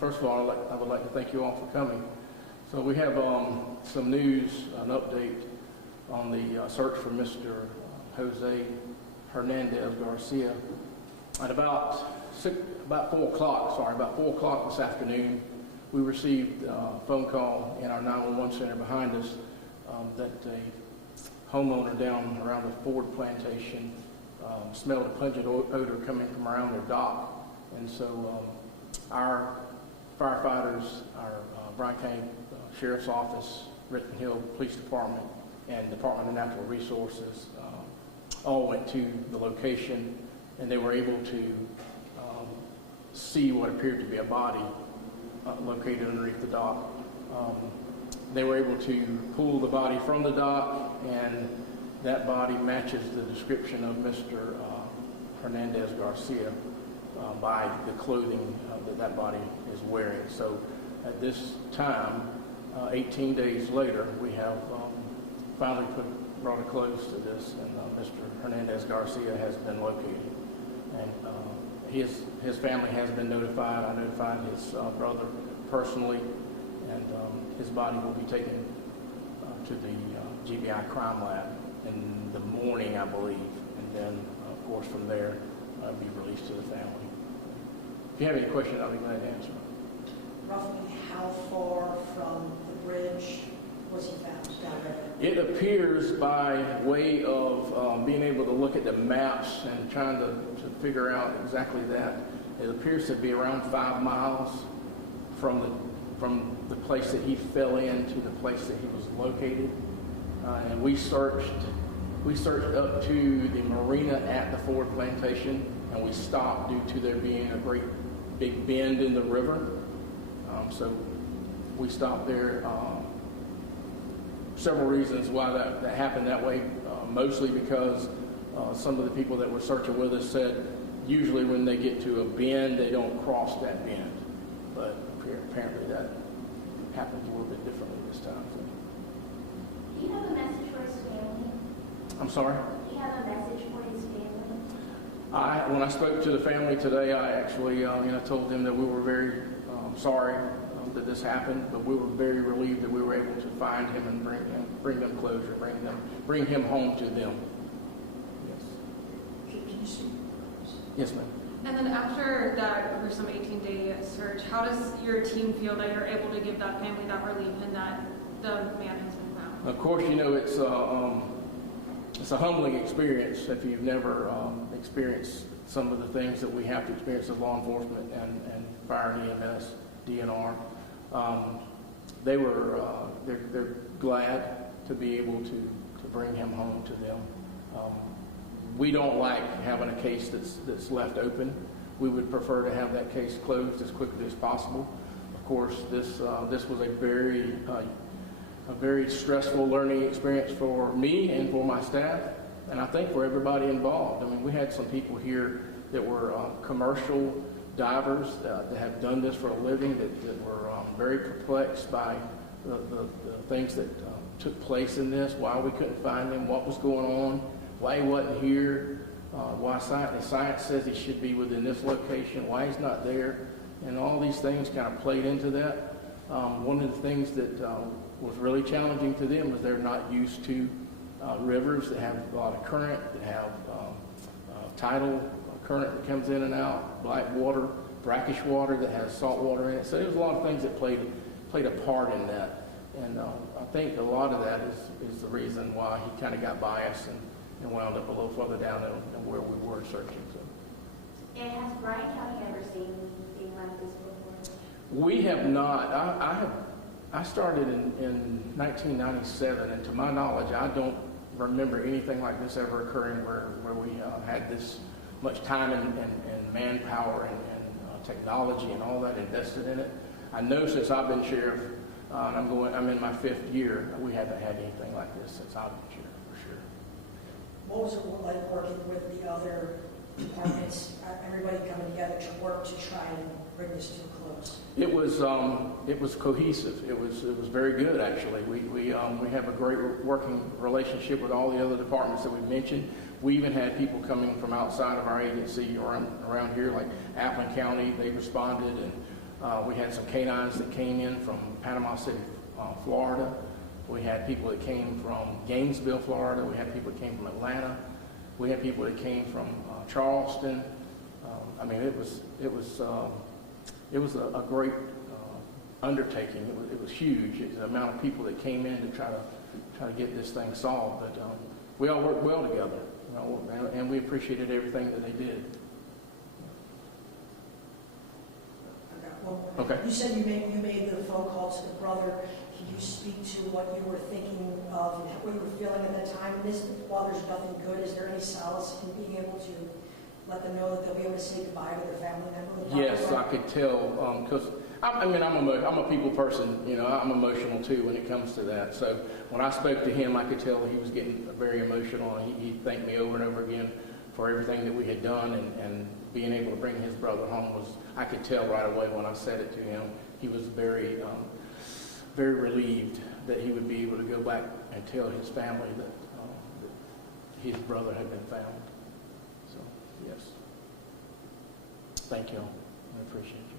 First of all, I would like to thank you all for coming. So we have some news, an update on the search for Mr. Jose Hernandez Garcia. At about 4 o'clock this afternoon, we received a phone call in our 911 center behind us that a homeowner down around the Ford plantation smelled a pungent odor coming from around their dock. And so our firefighters, our Bryan Co Sheriff's Office, Richmond Hill Police Department, and Department of Natural Resources all went to the location, and they were able to see what appeared to be a body located underneath the dock. They were able to pull the body from the dock, and that body matches the description of Mr. Hernandez Garcia by the clothing that body is wearing. So at this time, 18 days later, we have finally brought a close to this, and Mr. Hernandez Garcia has been located. And his family has been notified. I notified his brother personally, and his body will be taken to the GBI crime lab in the morning, I believe, and then, of course, from there, be released to the family. If you have any questions, I'll be glad to answer. Roughly how far from the bridge was he found downriver? It appears by way of being able to look at the maps and trying to figure out exactly that, it appears to be around 5 miles from the place that he fell in to the place that he was located. And we searched up to the marina at the Ford plantation, and we stopped due to there being a great big bend in the river. So we stopped there. Several reasons why that happened that way, mostly because some of the people that were searching with us said usually when they get to a bend, they don't cross that bend. But apparently that happened a little bit differently this time. So. Do you have a message for his family? I'm sorry? Do you have a message for his family? When I spoke to the family today, I actually told them that we were very sorry that this happened, but we were very relieved that we were able to find him and bring them closure, bring him home to them. Yes. Can you see? Yes, ma'am. And then after that gruesome 18-day search, how does your team feel that you're able to give that family that relief and that the man has been found? Of course, it's a humbling experience if you've never experienced some of the things that we have to experience as law enforcement and fire and EMS, DNR. They're glad to be able to bring him home to them. We don't like having a case that's left open. We would prefer to have that case closed as quickly as possible. Of course, this was a very stressful learning experience for me and for my staff, and I think for everybody involved. I mean, we had some people here that were commercial divers that have done this for a living that were very perplexed by the things that took place in this, why we couldn't find him, what was going on, why he wasn't here, why science says he should be within this location, why he's not there, and all these things kind of played into that. One of the things that was really challenging to them was they're not used to rivers that have a lot of current, that have tidal current that comes in and out, black water, brackish water that has salt water in it. So there's a lot of things that played a part in that. And I think a lot of that is the reason why he kind of got biased and wound up a little further down than where we were searching. So. And has Bryan County ever seen anything like this before? We have not. I started in 1997, and to my knowledge, I don't remember anything like this ever occurring where we had this much time and manpower and technology and all that invested in it. I know since I've been sheriff, I'm in my 5th year, we haven't had anything like this since I've been sheriff, for sure. What was it like working with the other departments, everybody coming together to work to try and bring this to a close? It was cohesive. It was very good, actually. We have a great working relationship with all the other departments that we mentioned. We even had people coming from outside of our agency around here, like Appling County. They responded, and We had some canines that came in from Panama City, Florida. We had people that came from Gainesville, Florida. We had people that came from Atlanta. We had people that came from Charleston. I mean, it was a great undertaking. It was huge. The amount of people that came in to try to get this thing solved. But we all worked well together, you know, and we appreciated everything that they did. Okay. You said you made the phone call to the brother. Can you speak to what you were thinking of and what you were feeling at that time? While there's nothing good, is there any solace in being able to let them know that they'll be able to say goodbye to their family member? Yes, I could tell, because I'm a people person. You know, I'm emotional too when it comes to that. So when I spoke to him, I could tell he was getting very emotional, and he thanked me over and over again for everything that we had done, and being able to bring his brother home was, I could tell right away when I said it to him. He was very relieved that he would be able to go back and tell his family that his brother had been found. So, yes. Thank you all. I appreciate you.